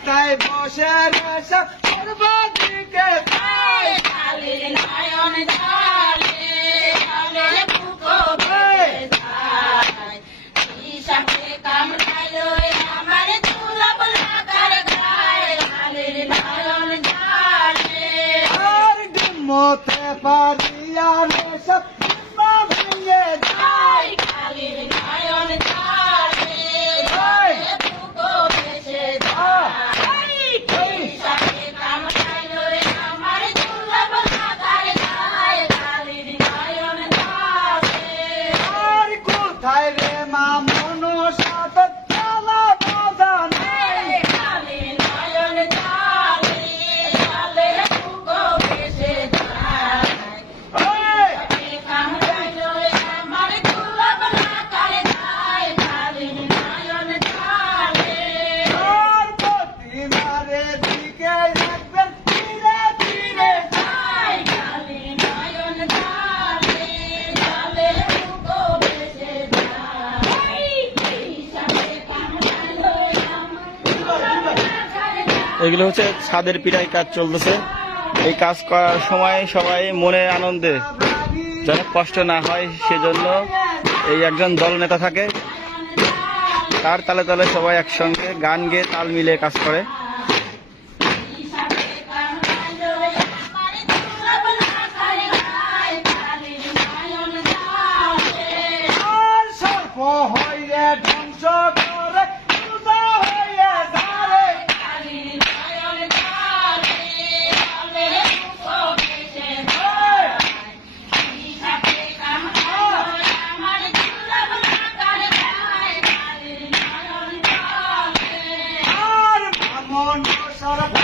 মাথায় বসে রয়েছে সর্বদিকে তাই কালের নয়ন জলে জলে বুকো ভরে যায় ইশাকে কামড়াইলো আমার তুলব লাগার গায়ে কালের নয়ন জলে আর ডিমতে পারিয়া নেশা মা ভেঙে যায় যায় কালের নয়ন জলে এগুলো হচ্ছে ছাদের পিড়ায় কাজ চলতেছে। এই কাজ করার সময় সবাই মনে আনন্দে যেন কষ্ট না হয় সেজন্য এই একজন দল নেতা থাকে। তার তালে তালে সবাই একসঙ্গে গান গেয়ে তাল মিলিয়ে কাজ করে। 烧了。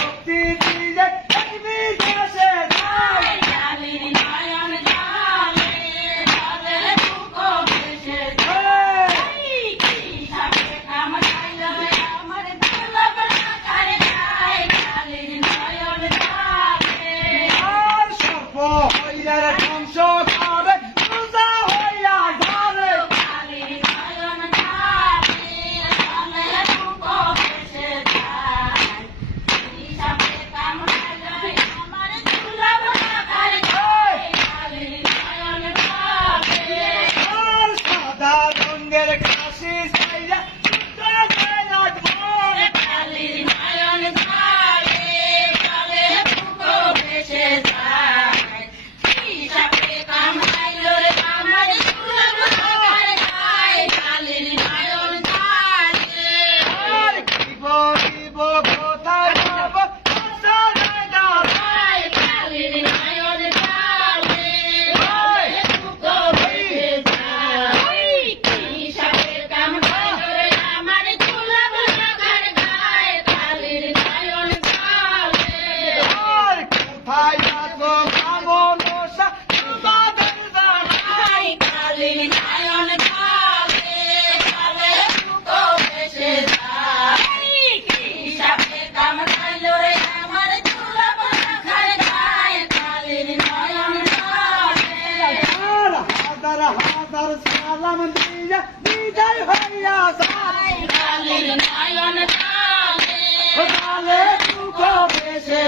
কার সালাম দিয়া বিদায় হইয়া সাই কালের নয়ন কালে কালে তুকো বেশে